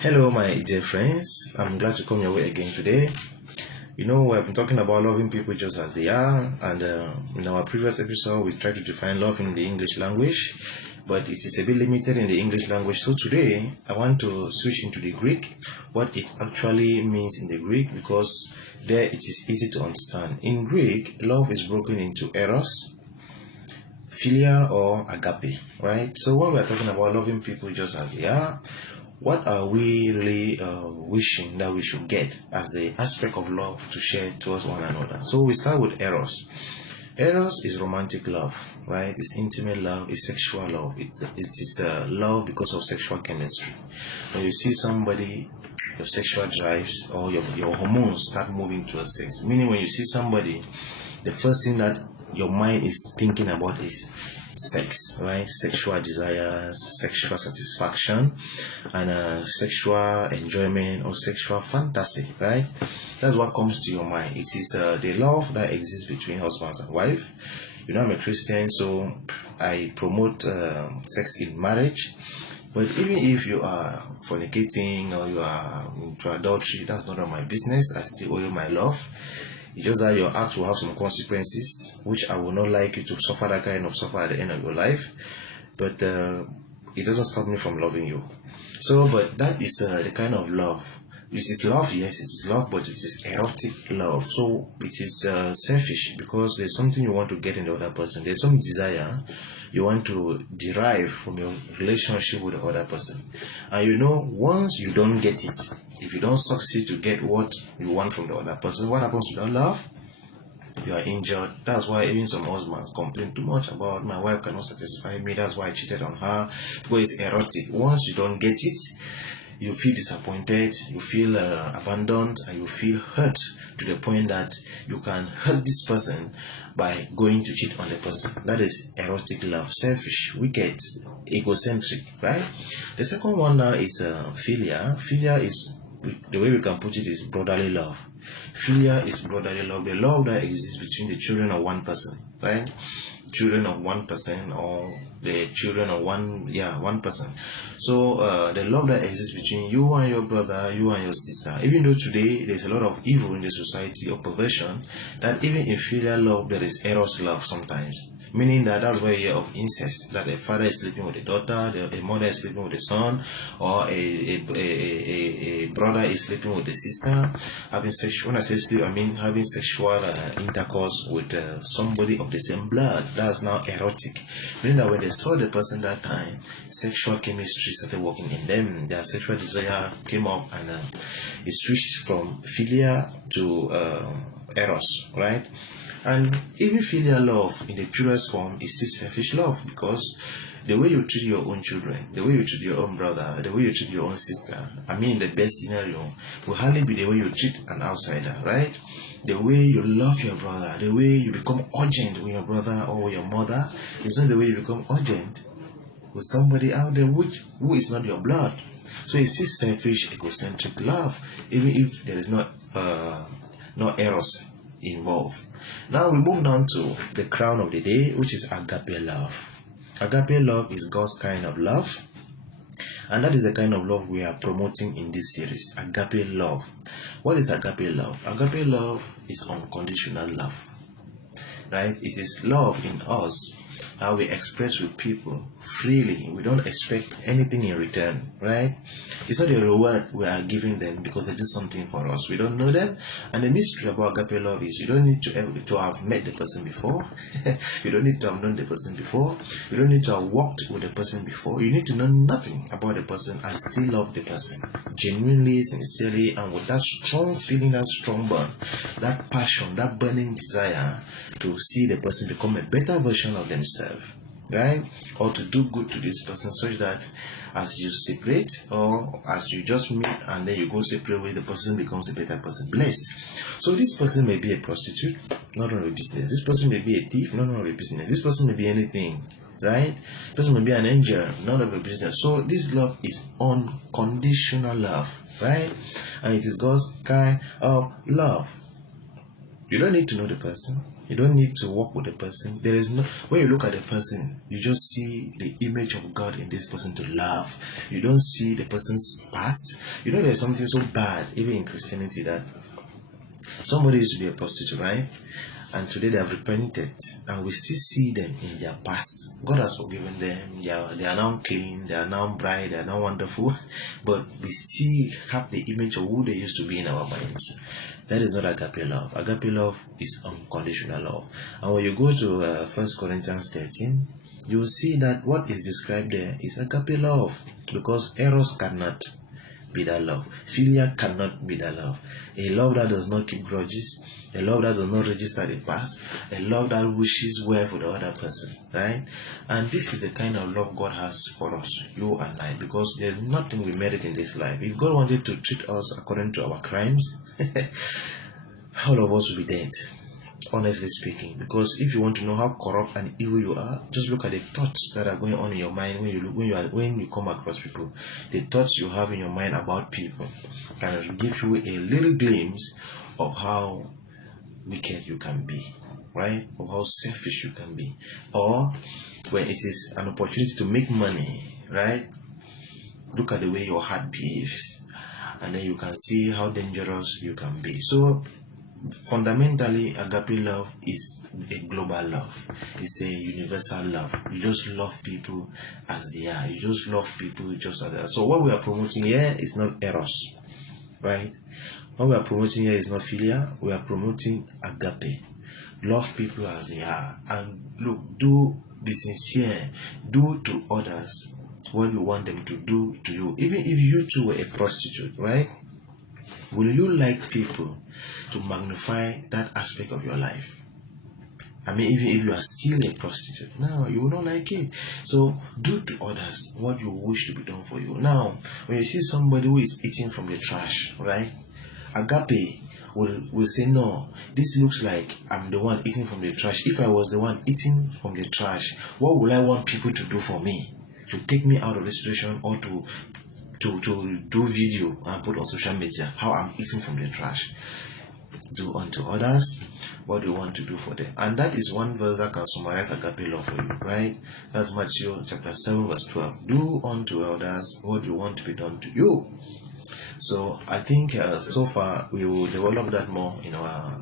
Hello, my dear friends. I'm glad to come your way again today. We've been talking about loving people just as they are, and in our previous episode, we tried to define love in the English language, but it is a bit limited in the English language. So today, I want to switch into the Greek, what it actually means in the Greek, because there it is easy to understand. In Greek, love is broken into Eros, Philia, or Agape, right? So when we're talking about loving people just as they are, what are we really wishing that we should get as the aspect of love to share towards one another? So we start with Eros. Eros is romantic love, right? It's intimate love, it's sexual love. It is love because of sexual chemistry. When you see somebody, your sexual drives or your hormones start moving towards sex. Meaning when you see somebody, the first thing that your mind is thinking about is sex, right? Sexual desires, sexual satisfaction, and sexual enjoyment or sexual fantasy, right? That's what comes to your mind. It is the love that exists between husbands and wife. I'm a Christian, so I promote sex in marriage. But even if you are fornicating or you are into adultery, that's none of my business. I still owe you my love. It's just that your act will have some consequences, which I will not like you to suffer that kind of suffer at the end of your life. But it doesn't stop me from loving you. But that is the kind of love. It is love, yes, it is love, but it is erotic love. So it is selfish because there's something you want to get in the other person. There's some desire you want to derive from your relationship with the other person. And once you don't get it, if you don't succeed to get what you want from the other person, what happens to that love? You are injured. That's why even some husbands complain too much about my wife cannot satisfy me. That's why I cheated on her, because it's erotic. Once you don't get it, you feel disappointed, you feel abandoned, and you feel hurt to the point that you can hurt this person by going to cheat on the person. That is erotic love, selfish, wicked, egocentric, right? The second one now is philia. Philia is, the way we can put it, is brotherly love. Philia is brotherly love, the love that exists between the children of one person, right? Children of one person, or the children of one person. So the love that exists between you and your brother, you and your sister. Even though today there's a lot of evil in the society or perversion, that even in filial love there is eros love sometimes. Meaning that's where you hear of incest, that a father is sleeping with a daughter, a mother is sleeping with a son, or a brother is sleeping with a sister, having sexual, when I say sleep, I mean having sexual intercourse with somebody of the same blood. That's now erotic. Meaning that when they saw the person that time, sexual chemistry started working in them, their sexual desire came up, and it switched from philia to eros, right? And even filial love in the purest form is still selfish love, because the way you treat your own children, the way you treat your own brother, the way you treat your own sister, in the best scenario, will hardly be the way you treat an outsider, right? The way you love your brother, the way you become urgent with your brother or with your mother, is not the way you become urgent with somebody out there who is not your blood. So it's still selfish, egocentric love, even if there is not eros involved. Now we move on to the crown of the day, which is agape love. Agape love is God's kind of love, and that is the kind of love we are promoting in this series. Agape love. What is agape love? Agape love is unconditional love, right? It is love in us how we express with people freely. We don't expect anything in return, right? It's not a reward we are giving them because they did something for us. We don't know them. And the mystery about agape love is you don't need to have met the person before. You don't need to have known the person before. You don't need to have walked with the person before. You need to know nothing about the person and still love the person genuinely, sincerely, and with that strong feeling, that strong burn, that passion, that burning desire to see the person become a better version of themselves, right? Or to do good to this person, such that as you separate, or as you just meet and then you go separate way, the person becomes a better person, blessed. So this person may be a prostitute, not on a business. This person may be a thief, not on a business. This person may be anything, right? This person may be an angel, not of a business. So this love is unconditional love, right? And it is God's kind of love. You don't need to know the person. You don't need to work with the person. There is no, when you look at the person, you just see the image of God in this person to love. You don't see the person's past. You know, there's something so bad, even in Christianity, that somebody used to be a prostitute, right? And today they have repented, and we still see them in their past. God has forgiven them. They are now clean. They are now bright. They are now wonderful. But we still have the image of who they used to be in our minds. That is not agape love. Agape love is unconditional love. And when you go to 1 Corinthians 13, you will see that what is described there is agape love, because Eros cannot be that love. Philia cannot be that love. A love that does not keep grudges, a love that does not register the past, a love that wishes well for the other person, right? And this is the kind of love God has for us, you and I, because there's nothing we merit in this life. If God wanted to treat us according to our crimes, all of us will be dead, honestly speaking. Because if you want to know how corrupt and evil you are, just look at the thoughts that are going on in your mind when you come across people. The thoughts you have in your mind about people can give you a little glimpse of how wicked you can be, right? Or how selfish you can be. Or when it is an opportunity to make money, right? Look at the way your heart behaves, and then you can see how dangerous you can be. So fundamentally, agape love is a global love. It's a universal love. You just love people as they are. You just love people just as they are. So what we are promoting here is not Eros, right? What we are promoting here is not Philia. We are promoting agape. Love people as they are. And look, be sincere. Do to others what you want them to do to you. Even if you too were a prostitute, right? Will you like people to magnify that aspect of your life? I mean, even if you are still a prostitute, no, you will not like it. So do to others what you wish to be done for you. Now, when you see somebody who is eating from the trash, right? Agape will say, no, this looks like I'm the one eating from the trash. If I was the one eating from the trash, what would I want people to do for me? To take me out of the situation, or to do video and put on social media how I'm eating from the trash. Do unto others what you want to do for them. And that is one verse that can summarize agape love for you, right? That's Matthew chapter 7 verse 12. Do unto others what you want to be done to you. So I think so far we will develop that more in our